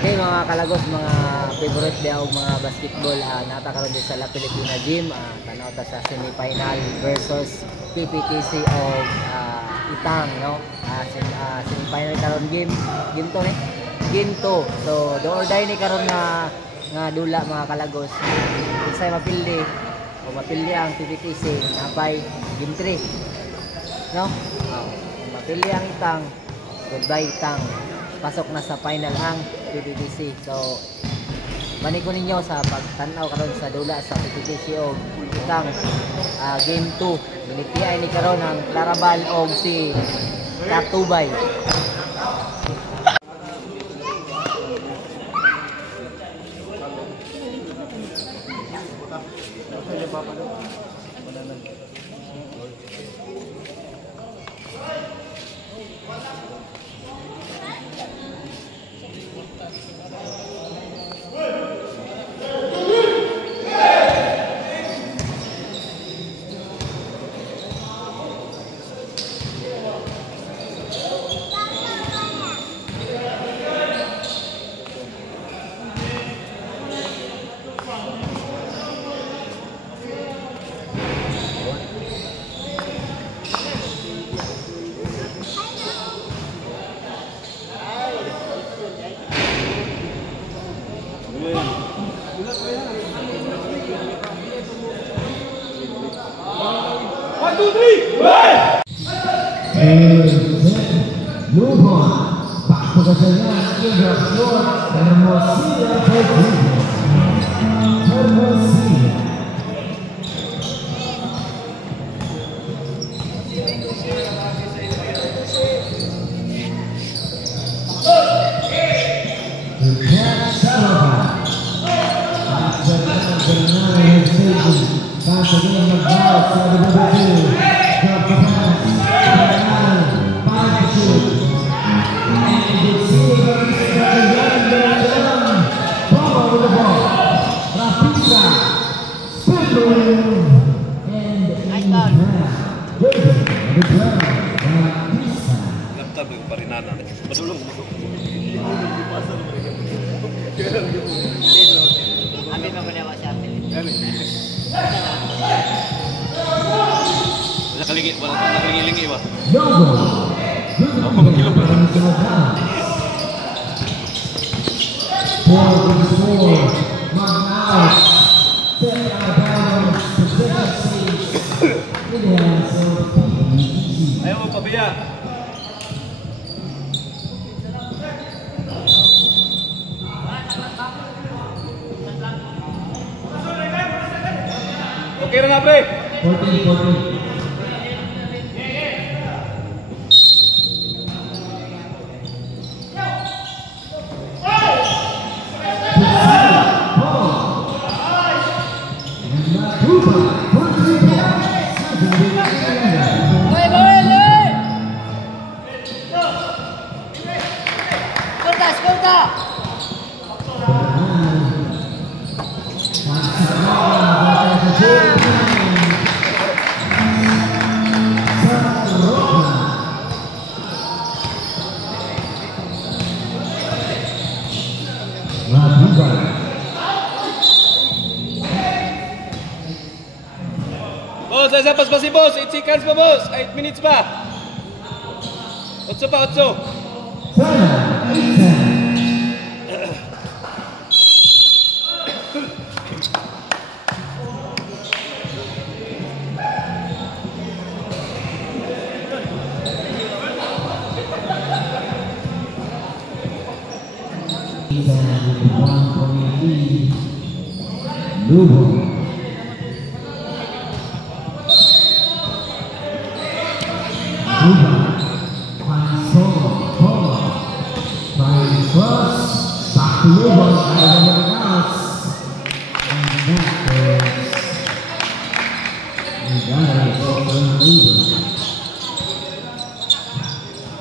Okay mga kalagos, mga favorite dia og mga basketball nata karon sa La Filipina Gym, tanaw ta sa semifinal versus PPTC og Itang, no? Semifinal karon game to ni. Game 2. So do or die ni karon nga dula mga kalagos. Isay mapildi o mapildi ang PPTC napay game 3. No? Mapildi ang Itang. Goodbye Itang. Pasok na sa final ang PPTC. So maniko ninyo sa pagtanaw karon sa dula sa PPTC o Itang game 2. Binitiay ni karon ang Clarabal og si Katubay. Move on. Back to the Cheyenne Eagles North and Hermosillo Perdido. Hermosillo. The Cat Saddleback. After the 9 station, pass again McGrath for the number 2. Drop the pass. Laptop yung parinana. Madulong. Abi pa ko na sa atin. Wala kalingi, wala kalingi ba? Ako mag-ilog ba? 4-4 Mag-out. Set out of bounds. Possession saves. Ayaw mo pabiya. Okay na nga pre. 14. Boss, ay sapas pa si boss. 8 seconds pa boss. 8 minutes pa. 8 pa, 8. Lugo. Back to Lugo.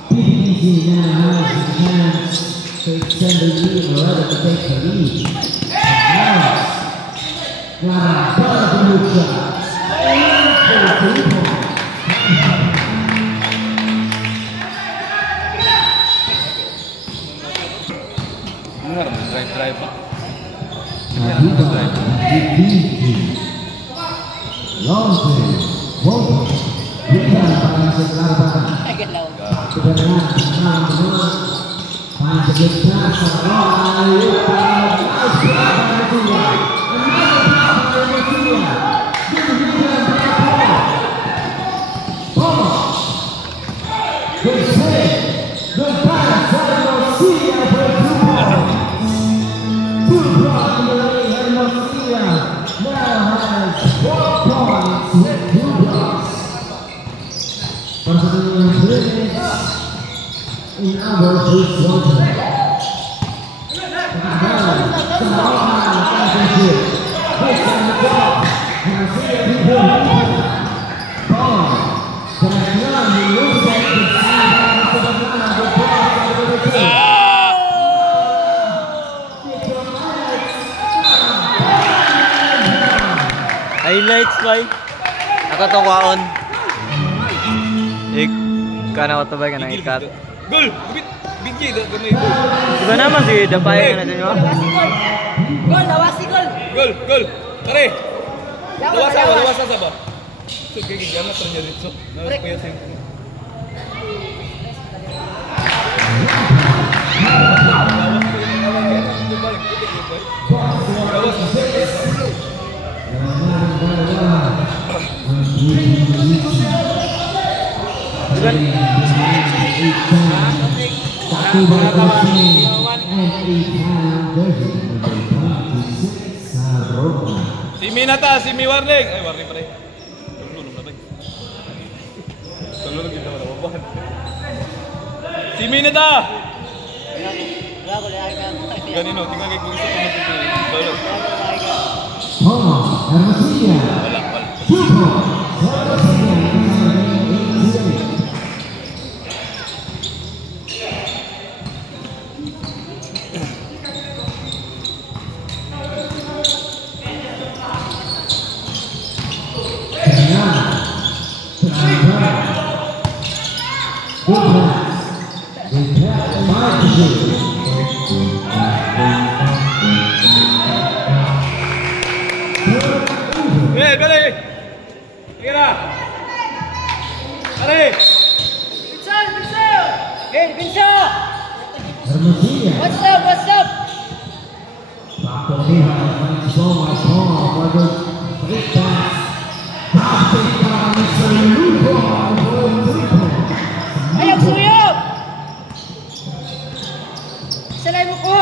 PPTC now has a chance to extend the lead or rather to take the lead. Now, Dengar, drive. Aduba Dipinti Lonte Bobo Bukan pada sebelah barat kebenaran tentang menurut pada sebelah in our first water. Highlights bay. Ako tong kwaon. Kana ko bay kanang ikat. Gol! Bigay daw gamay gol. Diba naman si Dampay na niyo? Lawasi gol. Gol! Tare. Lawas. Lawas sa ba? So kaya gana terjadi dito. Naros kaya sing. Si Minata, si Mi Warning. Ay, Warning pa rin. Tulog kita wala babahan. Si Minata. Ganino, tinggal kay kuwi sa pamatuto. Balog. Balik. Kira. Ari. Pinsel. Hey, Pinsel. What's up? Ayok suyok. Salay mo ko.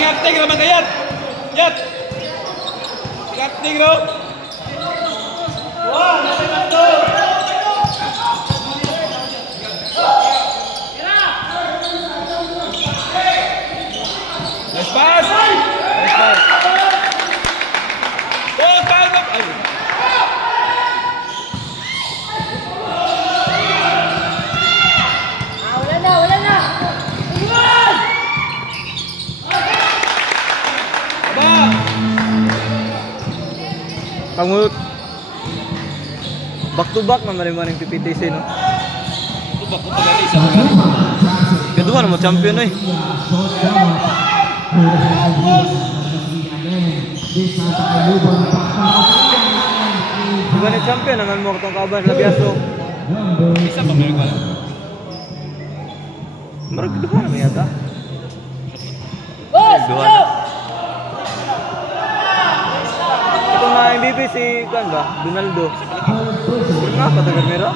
Acting naman kayat. Yat. Acting ro. Wah, natin to. Nice pass. Oh, calma. Wala na. Pangmut. Back to back naman yung PPTC no. Back to back isa pa. Kedua naman champion eh. Diba na champion naman mo katong kaban sa Biaso. Isa pa meron ka. Marag kedua naman yata. Boss, go! Itong mga MVP si kan ba? Donaldo. Kenapa tuh merah?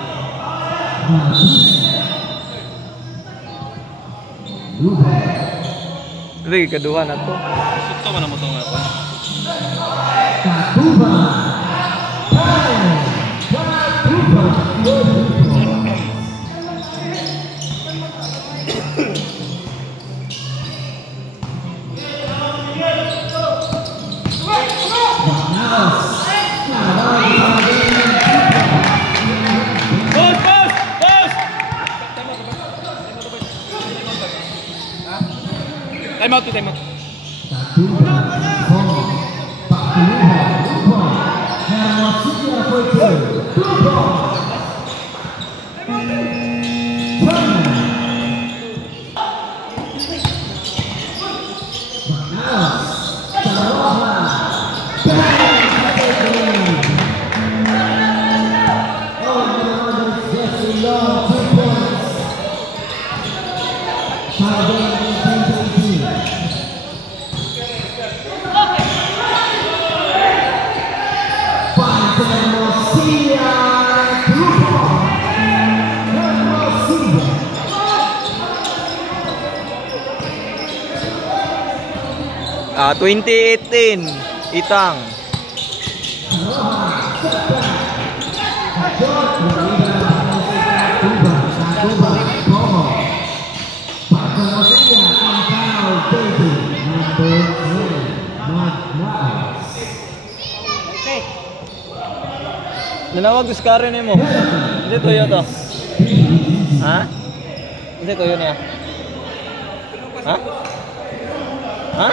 Lagi kedua na to. Suka man mo tong ako. Time out, time out. Ah, 2018 Itang. Nanawag ko sa karin mo. Hindi to yun to. Ha? Hindi to yun ya. Ha? Ha?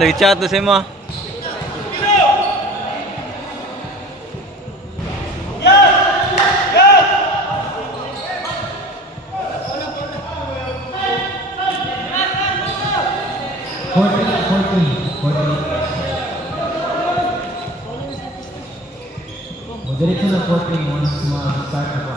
Nag-chat to si mo. Diretso na 14 once ma-start na po.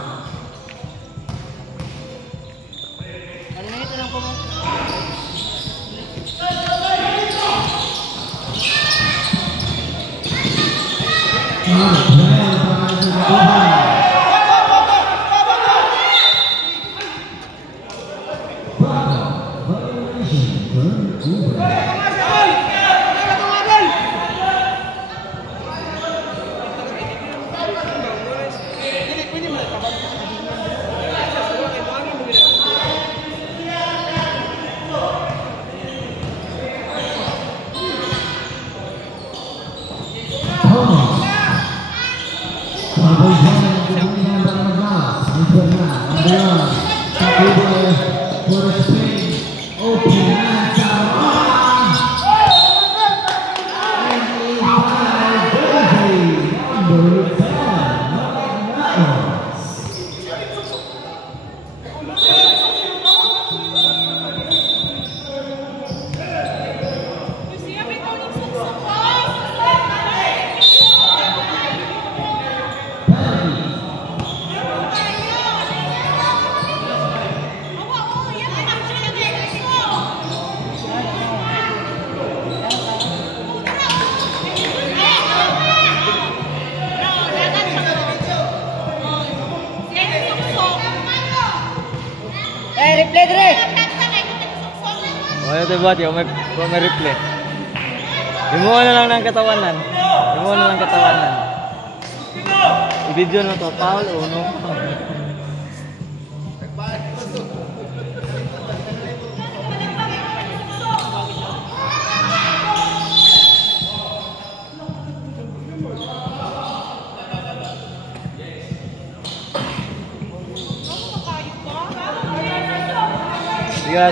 Replay dire. Ano ito ba? May replay. Imuha na lang ng katawanan. Imuha na lang katawanan. I-video na to. Foul o no?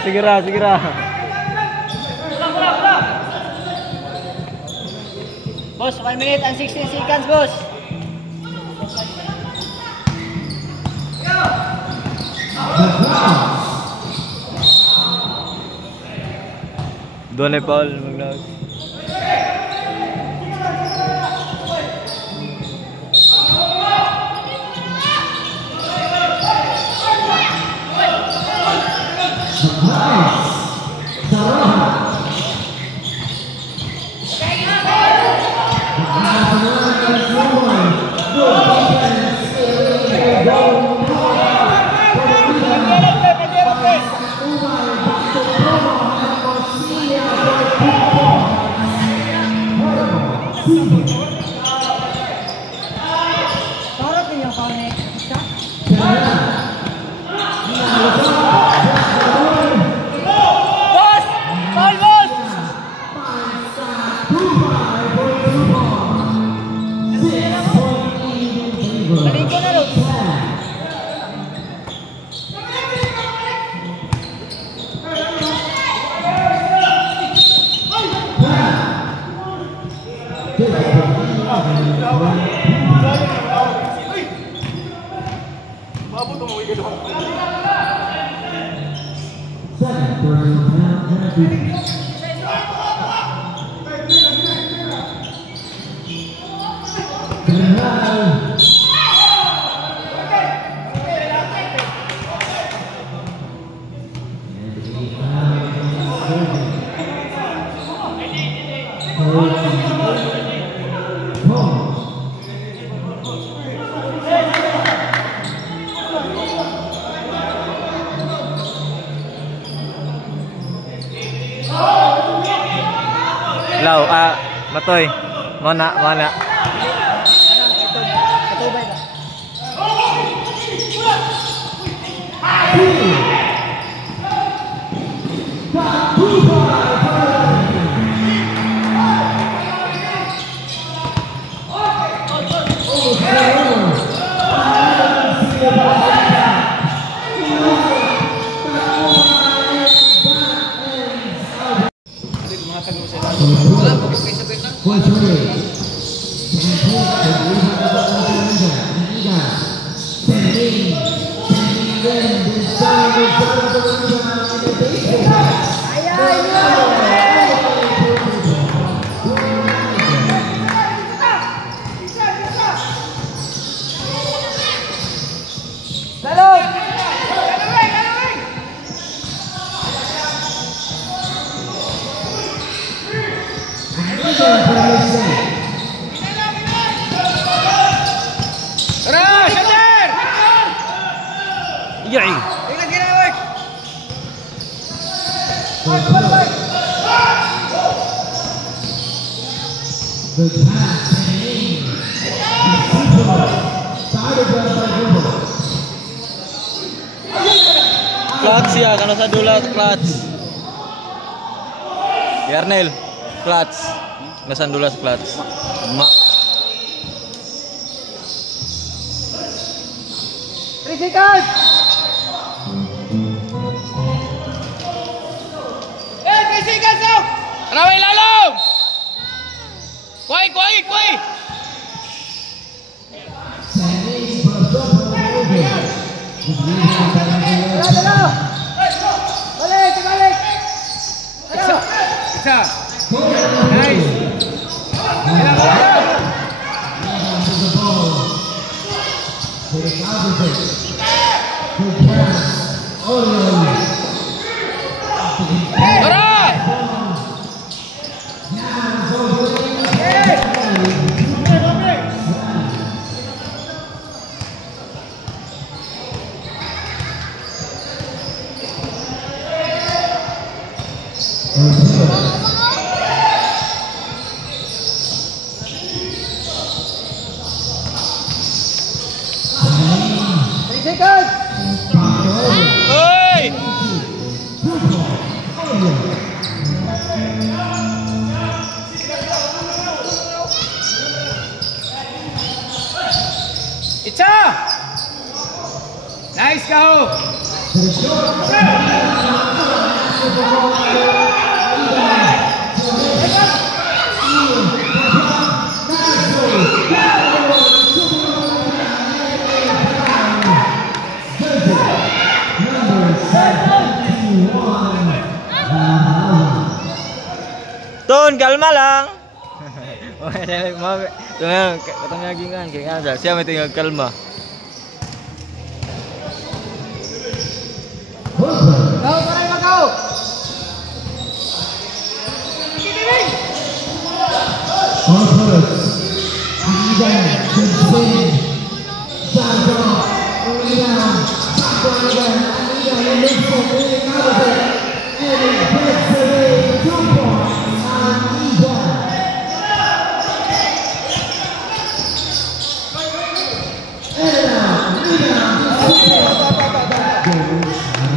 Segera. Boss, 1 minute and 16 seconds, boss. Doon ay Paul maglag. Law, Matoy. Mana. Yai. Clutch ya, kalau saya dulu clutch. Yarnel, clutch. Nasan dulu clutch. Mak. Risikan. Risikan sok. Rawai lalu. Kuai. Balik. Isa. Nice. Risikan. Oi. Icha. Nice kau. Tun, kalma lang. Katong yagingan kay nga siya may tingog kalma. Go, paray magaw.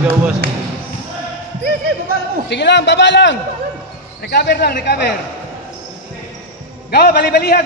Gawas. Sige lang, baba lang. Recover. Gaw, bali-baliha.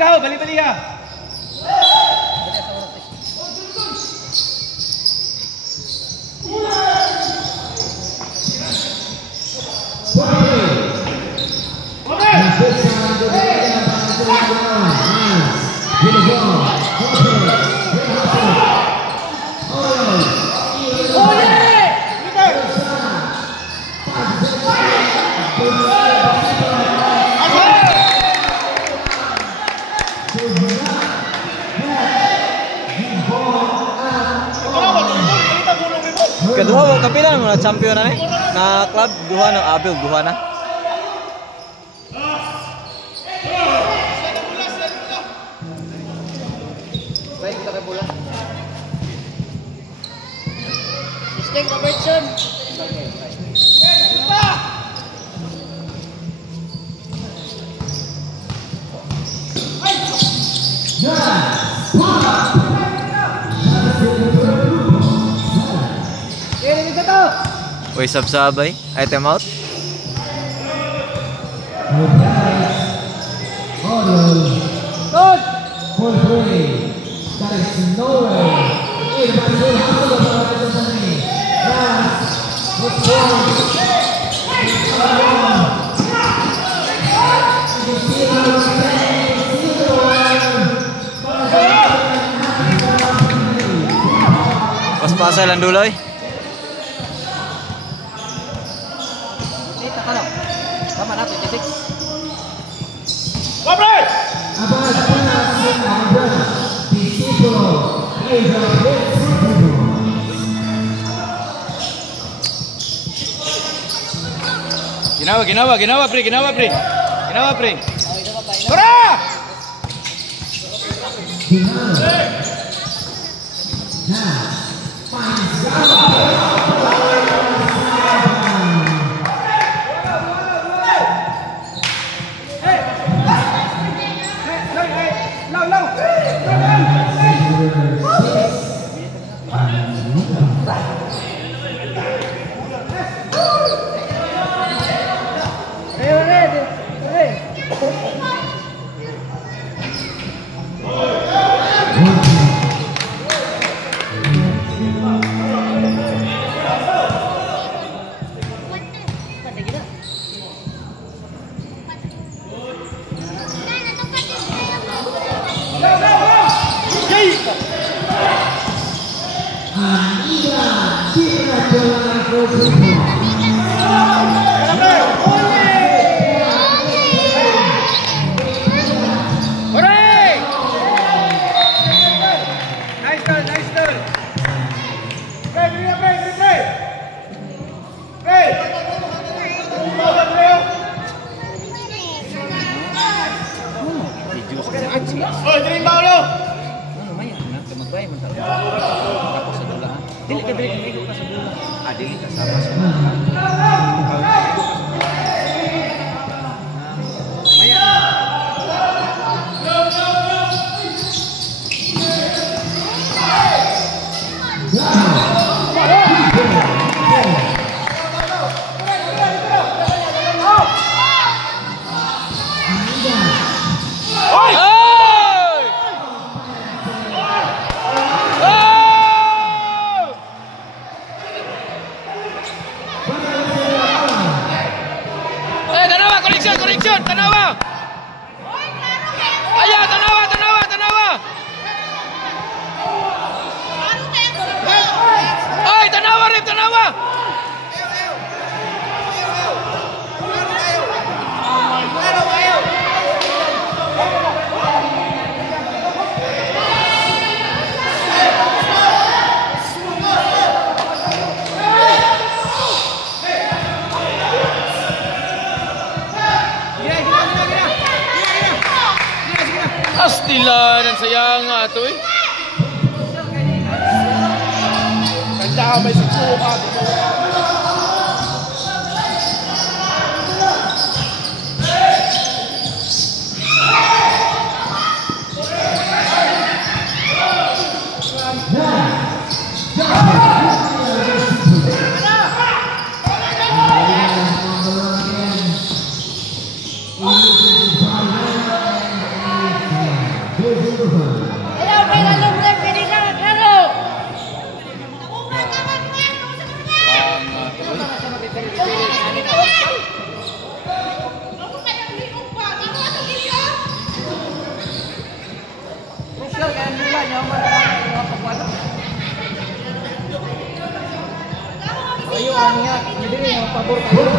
Ikaduha mo kapila na mga champion na na club duha na abil duha na. Baik kita ke bola. Sistem Robertson. Uy, sabsabay. Item out. Good. For three. That is Norway. Pas-pasay lang duloy. Tama na, 26. Cobre! Ginawa, pre. Tara! Oh, dream Paulo. Ano may anak ka magbay man ta. Tapos sa dula. Dili ka pa sa dula. Dili ka sama sa Connection, Tanawa! Ayo, Tanawa! Oi, Tanawa, Rip, Tanawa! Pastilan ang sayang nga ito eh. Ganda ka may siksuka. Ayo aniya, hindi yung pabor kayo.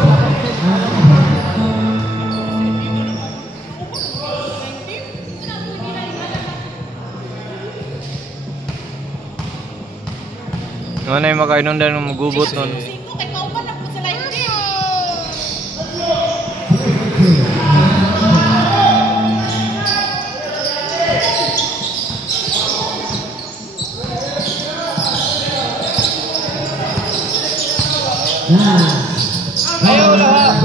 Ano yung makainom din ng magubot nun? Ayaw lahat.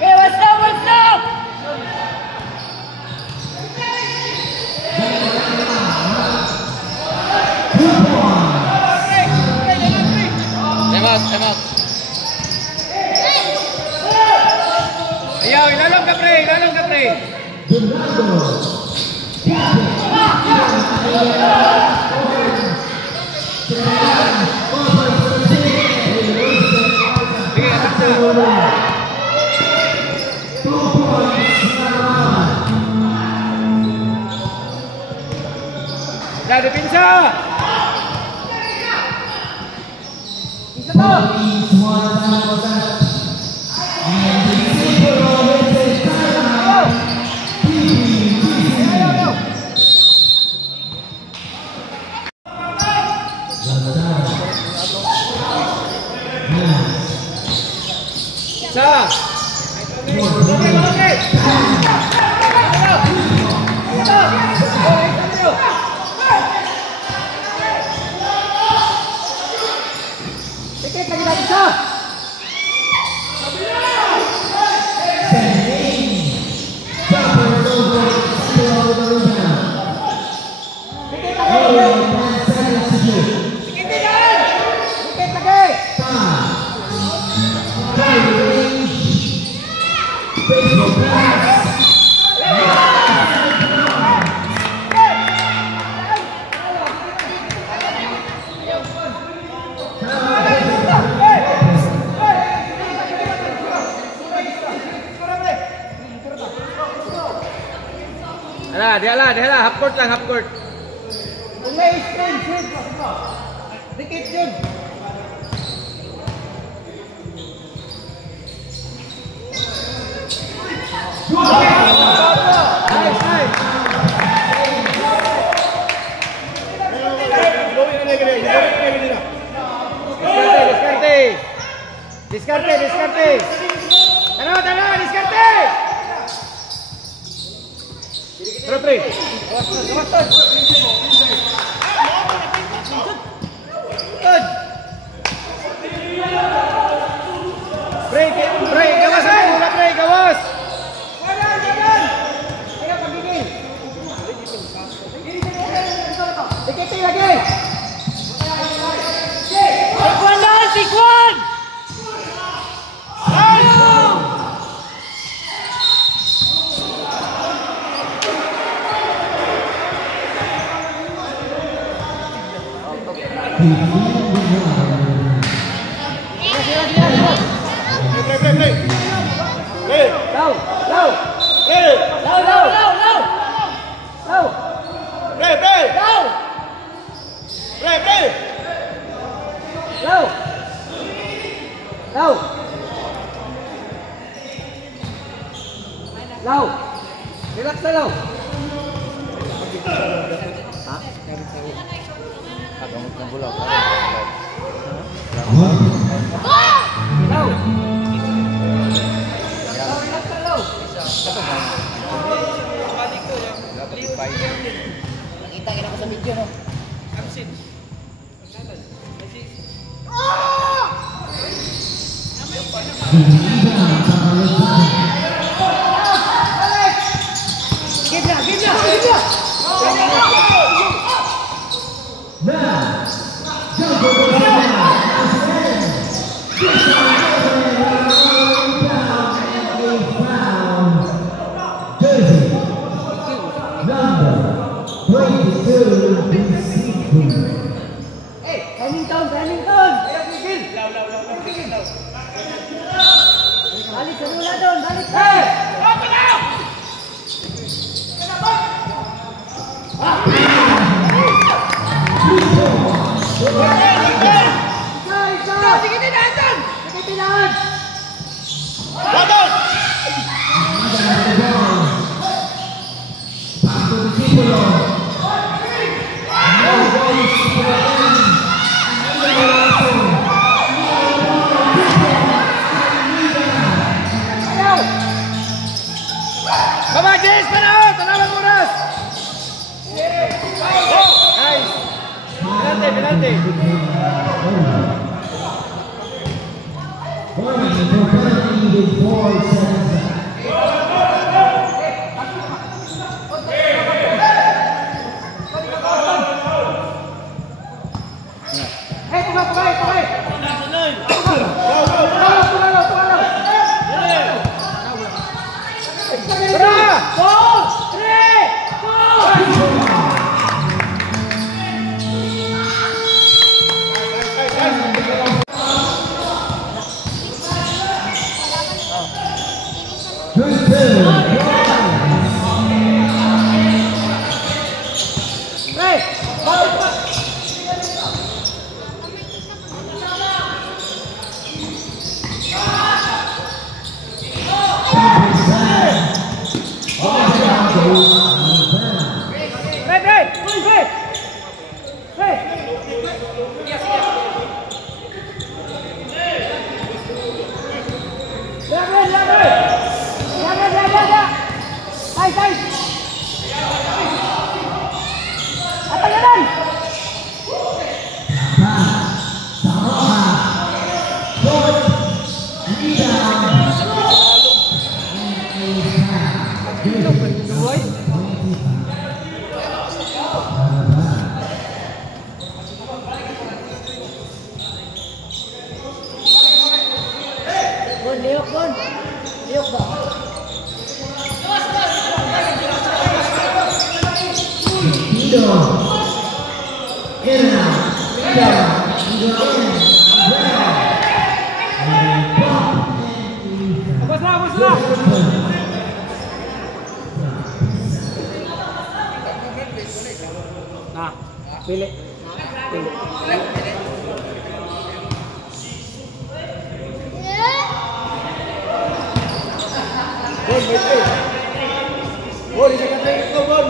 Hey, what's up? What's up? Time out, time out. Ayaw, ilalong ka pre, ilalong ka pre. Sige, atak na. Dah dipinsa. Sa. Tikit lagi dah bisa. Alah, dia lah, half court lang, half court. Kung may screen, shoot. Dikit yun. Nice, nice. Diskarte. Tano, diskarte. Pero pre. Break, gawas na muna, break, gawas. Dikit lagi. Tikwan lang, tikwan. Lau. Relax na lau. Ha? Atong ng bulak. Lau. Relax na lau. Nakita kita ko sa video no. Balik sa mula doon, balik! Tama, Jess! Panahon! Tanawang oras! Nice! Penalty, penalty! Nah, pilih. Pilih. Gol, jangan tengok gol.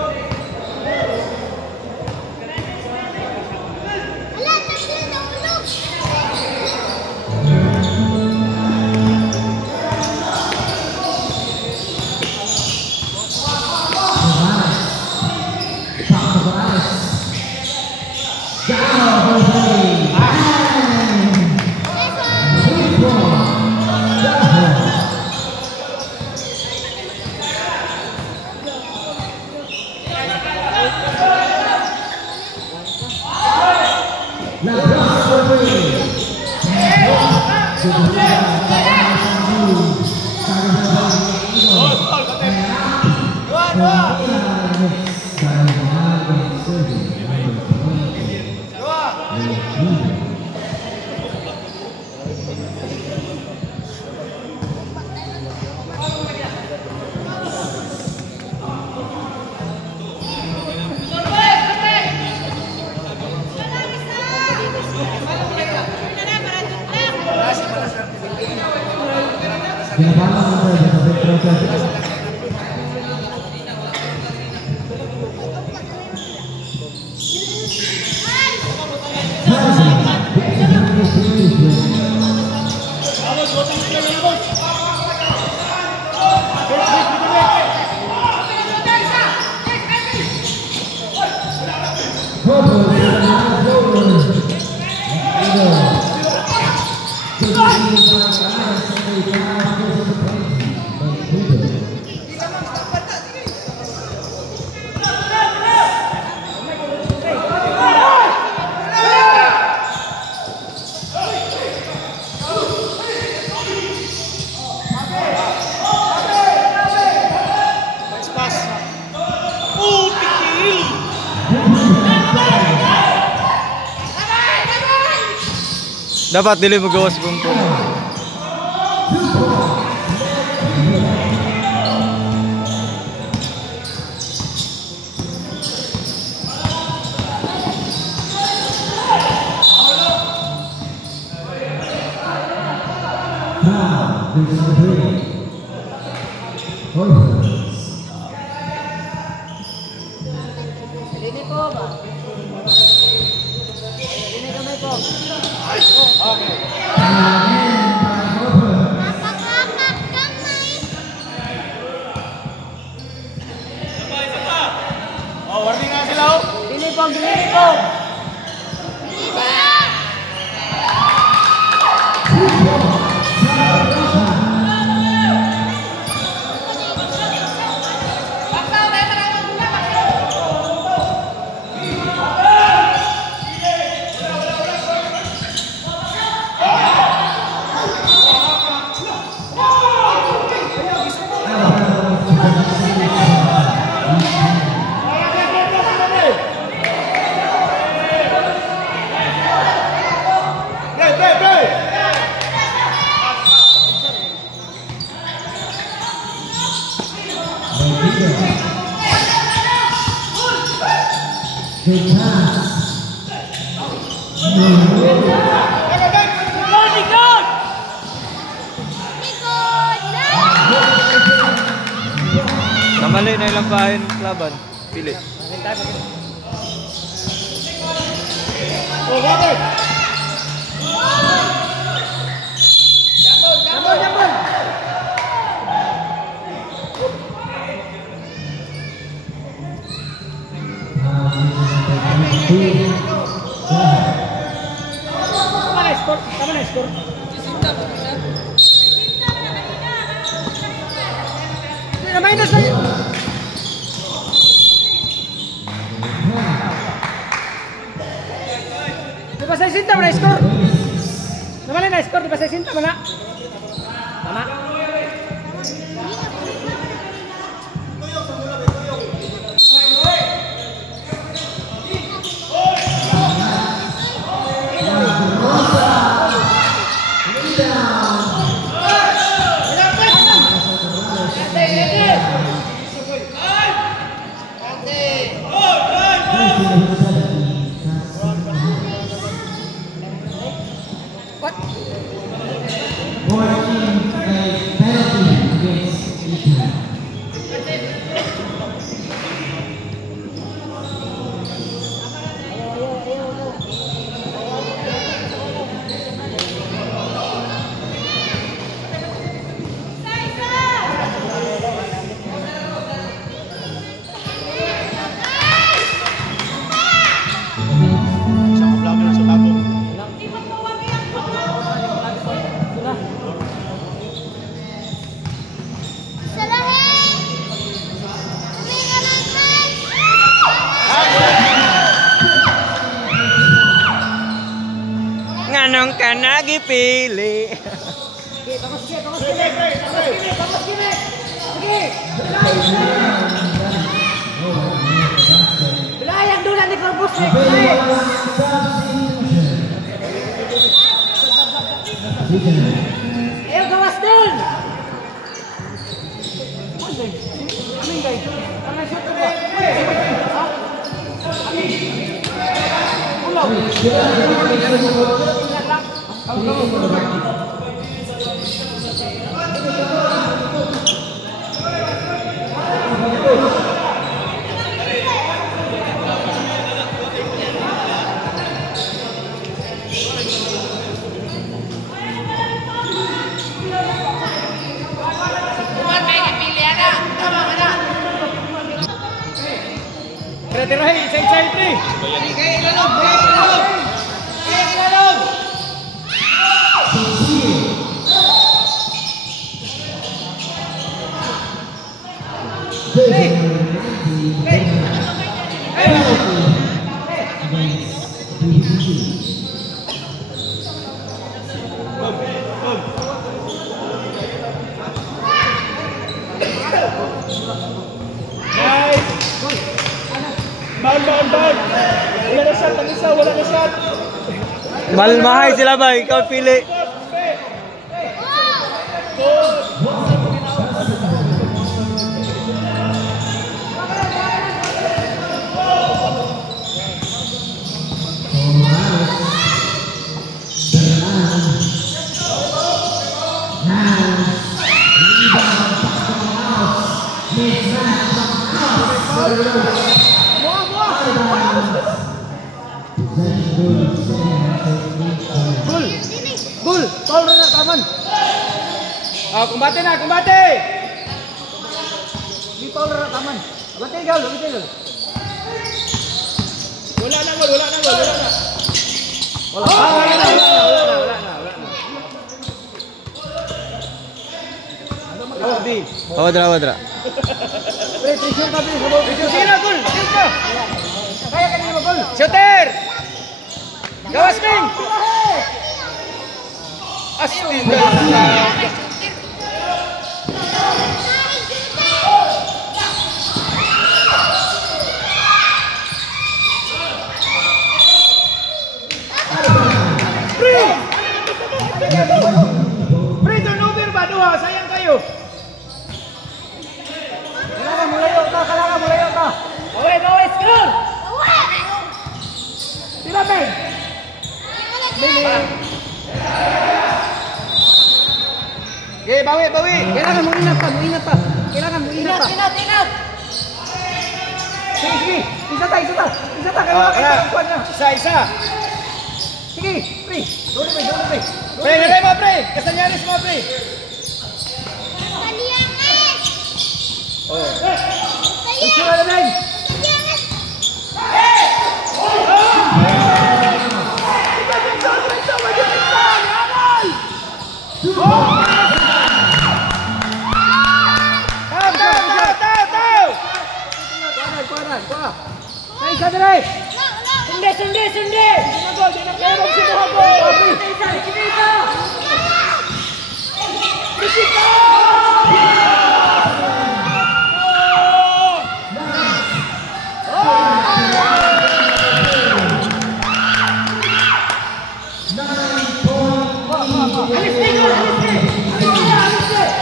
Dapat dili magawas bumpong. Ini po ba? Ini kamay po. Okay. Pag uniform. Good pass. Namali na ilang bahayin laban. Pili. Tama na score. Na-minus na yun. Di ba sa isinta mo na-score? Naman na-score, di ba sa isinta mo na? Tama. What? Working a penalty against Ethan. Nganong ka nagipili? Sige, bangos kini. Sige. Belayang dula ni Corbus. Ayo gawas dun. Amin guys. Tangan shoot ko. Tirahin, isa-isa pre. Kaya ilalog. Bal. Wala na shot, ang isa, wala na shot. Malmahay sila ba? Ikaw pili. Gol, foul na taman. Kumbate na, kumbate. Di foul na taman. Abante gol. Wala na gol, wala na gol, wala na. Wala na. Wadra. Precision ka, Pris. Sige na, gol! Shoot ka! Kaya ka nila mag-gol! Shooter! Gawas, Ming! Astin! Free turnover ba? Duha, sayang kayo! Kailangan mulayo ka. Bawi, scroll! Sila, Ben! Okay, bawi! Kailangan mo inat pa. Inat! Sige. Isa ta. Isa! Sige, Pris. Dole, Pre, nalay mo, pre! Kasanyaris mo, pre! Picture na lang. Taw! Kuha. Ay, isa dire. Sundi! Dinagol! Sinuhagol!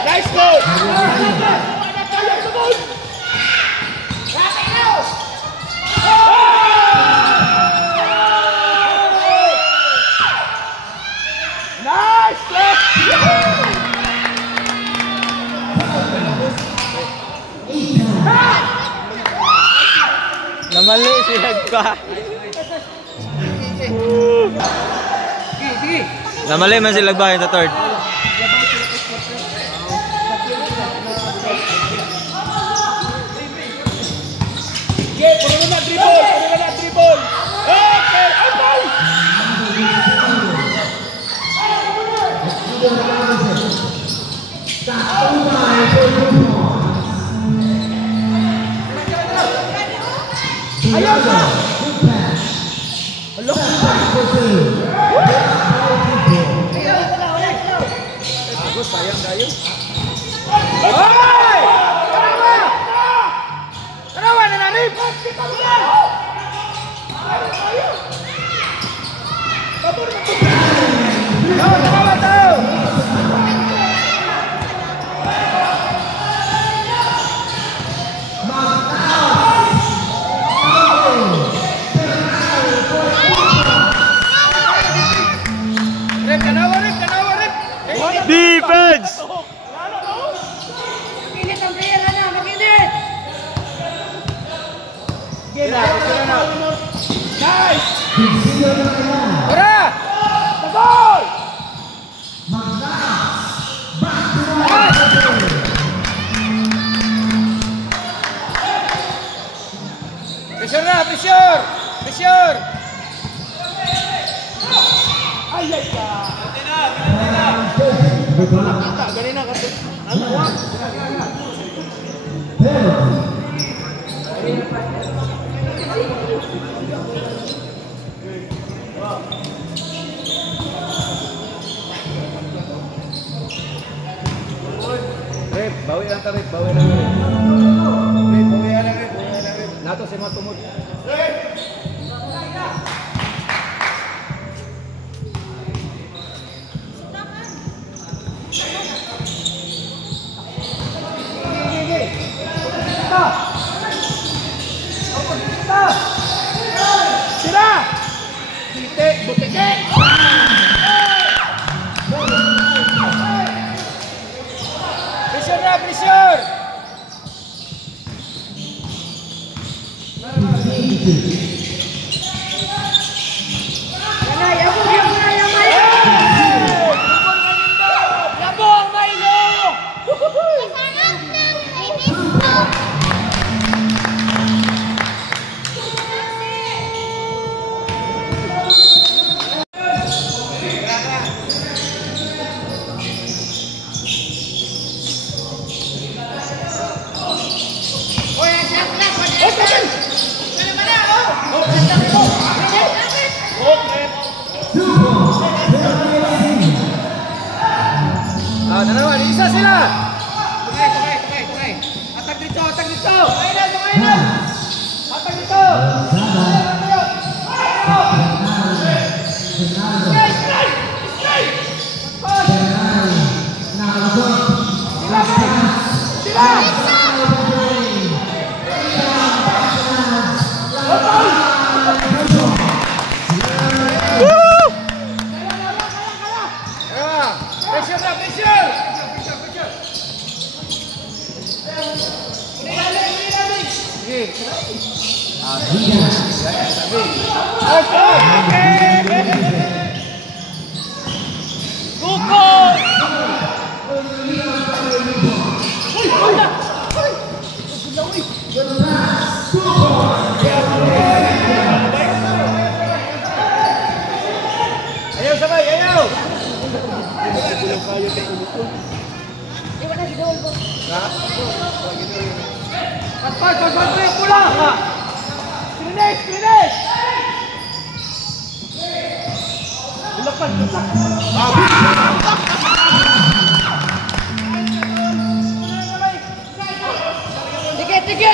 Nice goal! Nice play! Namali sila pa. Sige. Namali man sila ba yung third. Okay, puro na dribble! Okay, out! Ayaw ka. Sayang kayo. Hoy! Karawa na namin. Tao. Rep, kanawa, rep! Defense! Makinit ang player na! Makinit! Nice! Tara! Goal! Pressure na! Pressure! Ay! Ganina kasi. Rep, bawi lang ka, Rep. Nato si mga tumod. Sira! Site, butike! Pressure na, pressure! Yabong Milo! Tukay. Atak dito. Mainan. Atak dito.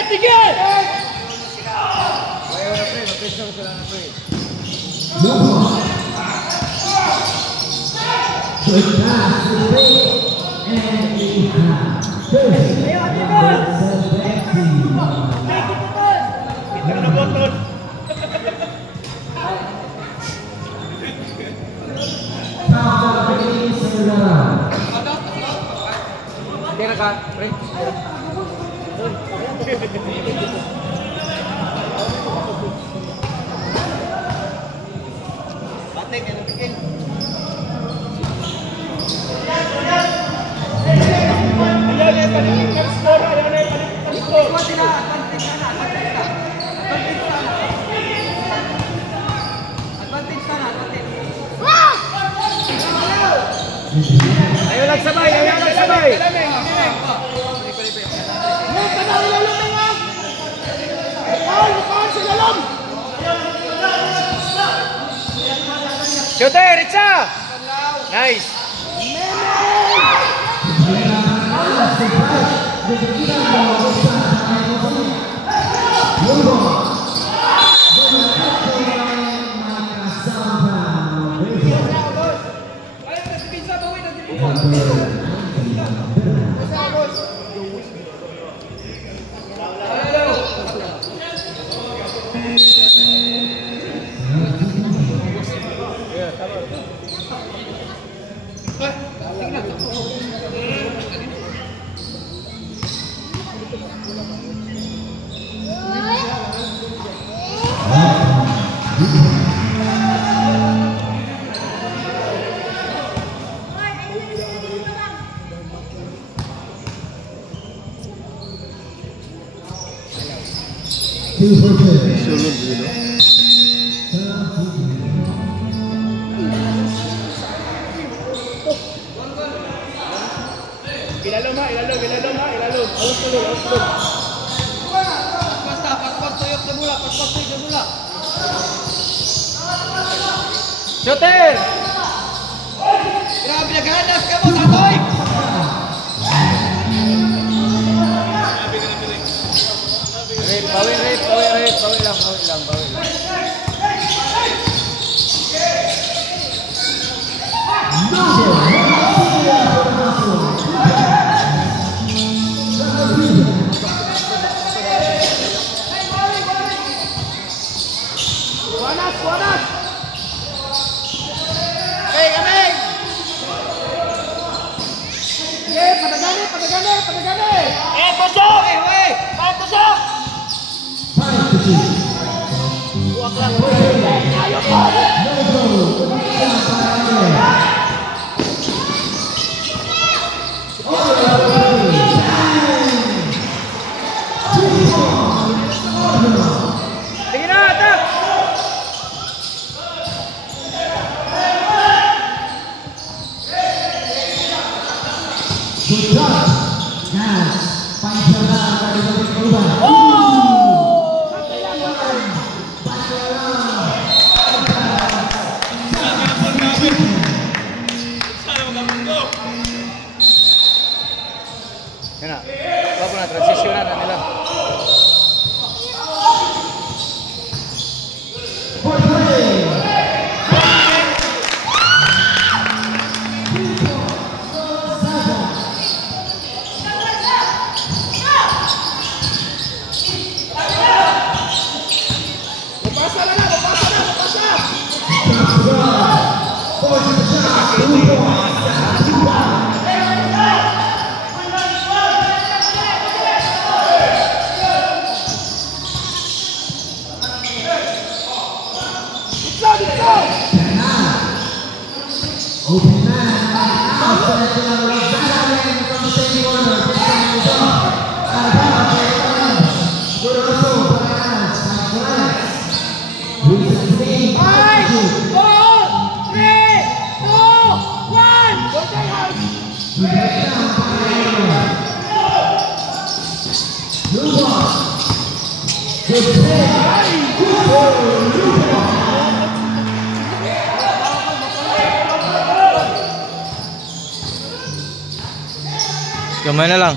Tigil! Ayo lang sabay. Shooter, Ritsa! Nice! Ilalom. Awas tulog. Pas tuyok sa mula. Shooter! Grabe naghanas ka mo, Tatoy! Bawin lang. Wanas! Hey, kami! Padagani! Pasok! Open man, outside the Lazada lane from the same corner. Gamay na lang.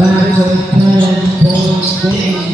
Back to 10-point game.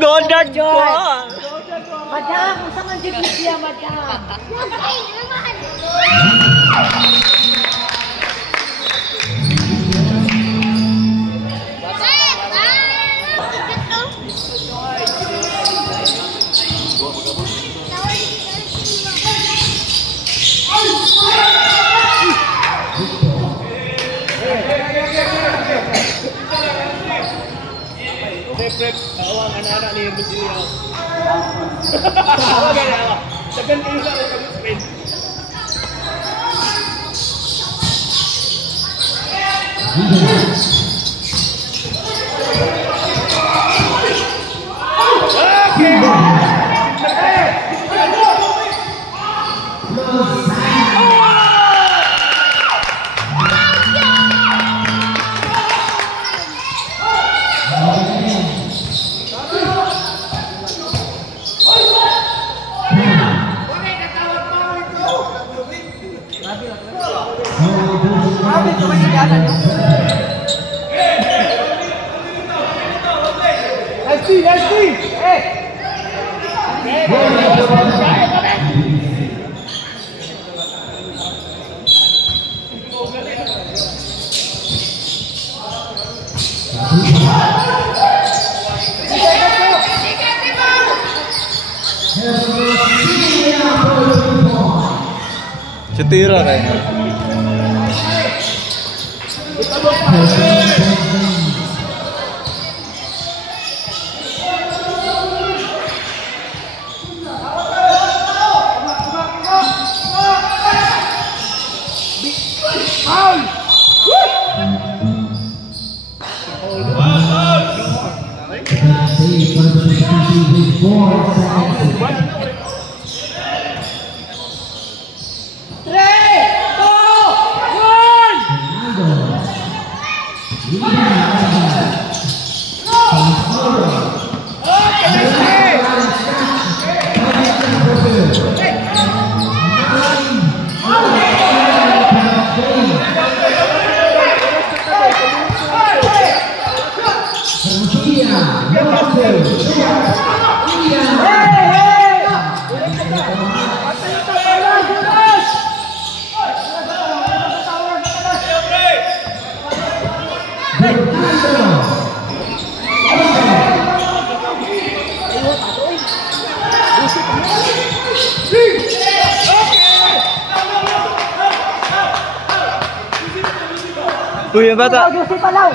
Golden goal! Madam, kung man dito siya, madam. Prep, awang anak-anak ni Brazil. Awang gaya. Tekan kayo sa Spain. Setira kayaknya. Foul! 4 seconds. 3, 2, 1! Uy, yung bata. Gusto pa lang!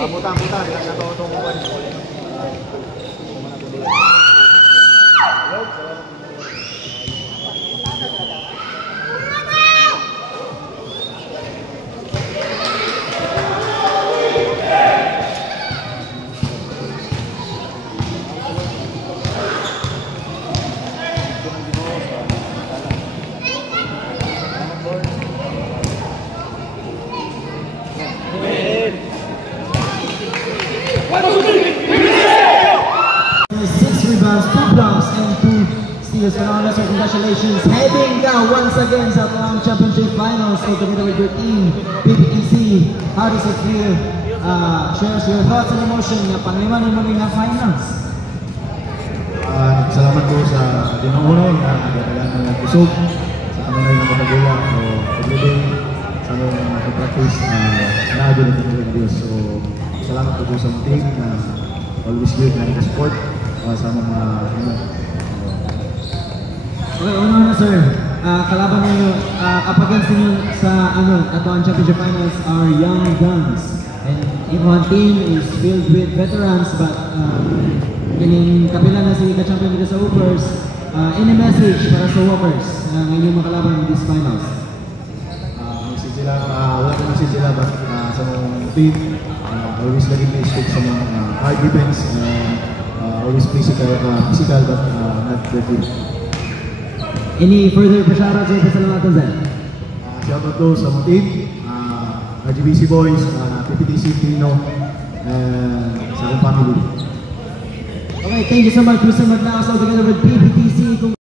Putan-putan, nagkatotong ko. Phenomenal, so congratulations. Heading down once again sa Pang Championship Finals. So together with your team, PPTC, how does it feel? Share your thoughts and emotion na panglima ni mo na finals. Salamat po sa dinuuno na nagkakalan ng kusog sa kanila ng kapagula o everyday sa mga practice na-adyo na ng Diyos. So salamat po sa mga team na always good na support sa mga Okay, una sir, kalaban ninyo, against ninyo sa Katuan Championship Finals are young guns. And if one team is filled with veterans, but kining kapila na si ka-champion dito sa Hoopers, any message para sa Hoopers na ngayon makalaban in these finals? message sila, wala ko message sila but sa mga team, always lagi may stick sa mga hard defense and always physical but not dirty. Any further pa-shoutouts or pasalamatan, sir? Shoutout ko sa mga team, RGBC Boys, PPTC, Pino, and sa akong family. Okay, thank you so much, Mr. Magnaso, together with PPTC.